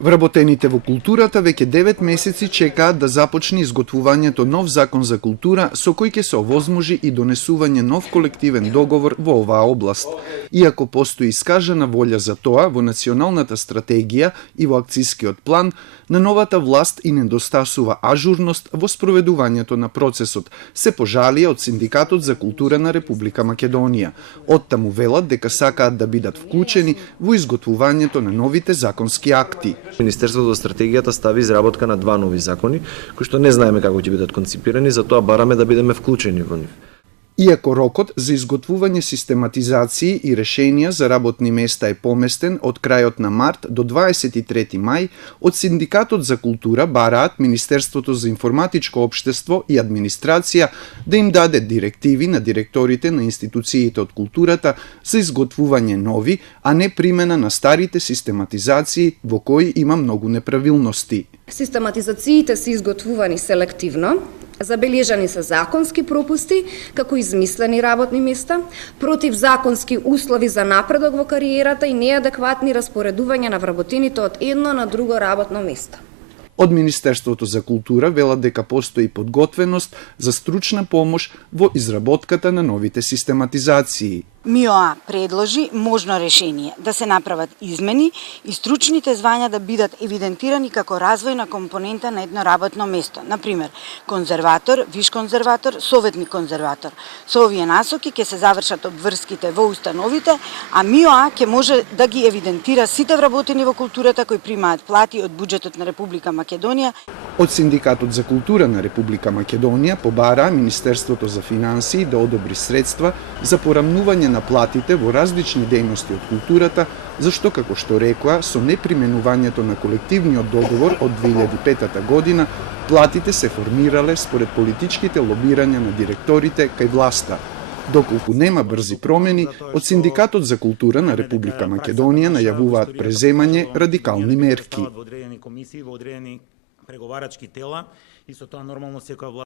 Вработените во културата веќе 9 месеци чекаат да започне изготвувањето нов закон за култура со кој ќе се овозможи и донесување нов колективен договор во оваа област. Иако постои искажана волја за тоа во националната стратегија и во акцискиот план, на новата власт и недостасува ажурност во спроведувањето на процесот, се пожалија од Синдикатот за култура на Република Македонија. Оттаму велат дека сакаат да бидат вклучени во изготвувањето на новите законски акти. Министерството за стратегијата стави изработка на 2 нови закони, кои што не знаеме како ќе бидат конципирани, затоа бараме да бидеме вклучени во нив. Иако рокот за изготвување систематизации и решенија за работни места е поместен од крајот на март до 23 мај, од Синдикатот за култура бараат Министерството за информатичко општество и администрација да им даде директиви на директорите на институциите од културата за изготвување нови, а не примена на старите систематизации во кои има многу неправилности. Систематизациите се изготвувани селективно, забележани се законски пропусти, како измислени работни места, противзаконски услови за напредок во кариерата и неадекватни распоредувања на вработените од едно на друго работно место. Од Министерството за култура велат дека постои подготвеност за стручна помош во изработката на новите систематизации. МИОА предложи можно решение да се направат измени и стручните звања да бидат евидентирани како развојна компонента на едно работно место. Например, конзерватор, виш конзерватор, советник конзерватор. Со овие насоки ќе се завршат обврските во установите, а МИОА ќе може да ги евидентира сите вработени во културата кои примаат плати од буџетот на Република Македонија. Од Синдикатот за култура на Република Македонија побара Министерството за финансии да одобри средства за порамнување на платите во различни дејности од културата, зашто, како што рекоа, со неприменувањето на колективниот договор од 2005 година, платите се формирале според политичките лобирања на директорите кај власта. Доколку нема брзи промени, од Синдикатот за култура на Република Македонија најавуваат преземање радикални мерки. Преговарачки тела, исто тоа нормално секоја